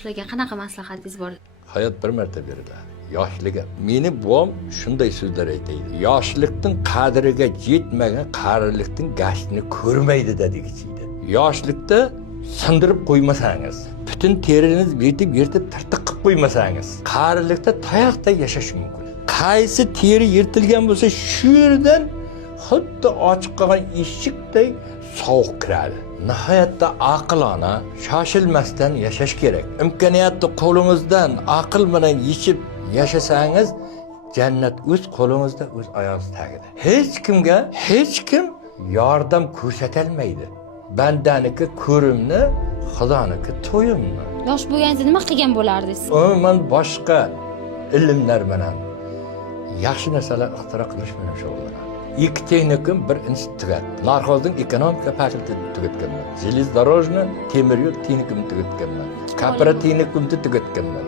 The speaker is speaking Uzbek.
yoshlarga qanaqa maslahatingiz bor? Hayot bir marta beriladi. Yoshliga. Meni buvam shunday so'zlar aytaydi. Yoshlikning qadriga yetmagan qarilikning gashtini ko'rmaydi dedigiciydi. Yoshlikda sindirib qo'ymasangiz, butun teriniz yetib tirtiq qilib qo'ymasangiz, qarilikda tayoqday yashash mumkin. Qaysi teri yirtilgan bo'lsa, shu yerdan xuddi ochiq qolgan eshikday sovuq kiradi. Nihoyatda aqlona, shoshilmasdan yashash kerak. Imkoniyatni qo'lingizdan aql bilan yechib yashasangiz, jannat o'z qo'lingizda, o'z oyog'ingiz tagida. Hech kim yordam ko'rsata olmaydi. Bandaniki ko'rimni, Xudoniki to'yimni. Yosh bo'lganingizda nima qilgan bo'lardingiz? Men boshqa ilmlar bilan yaxshi narsalar ixtiro qilish bilan shug'ullanaman. İki texnikum, bir institut tugatdim. Narxozning ekonomika fakultetini tugatganman. Железнодорожный temir yo'l texnikumini tugatganman. Kooperativ texnikumni tugatganman.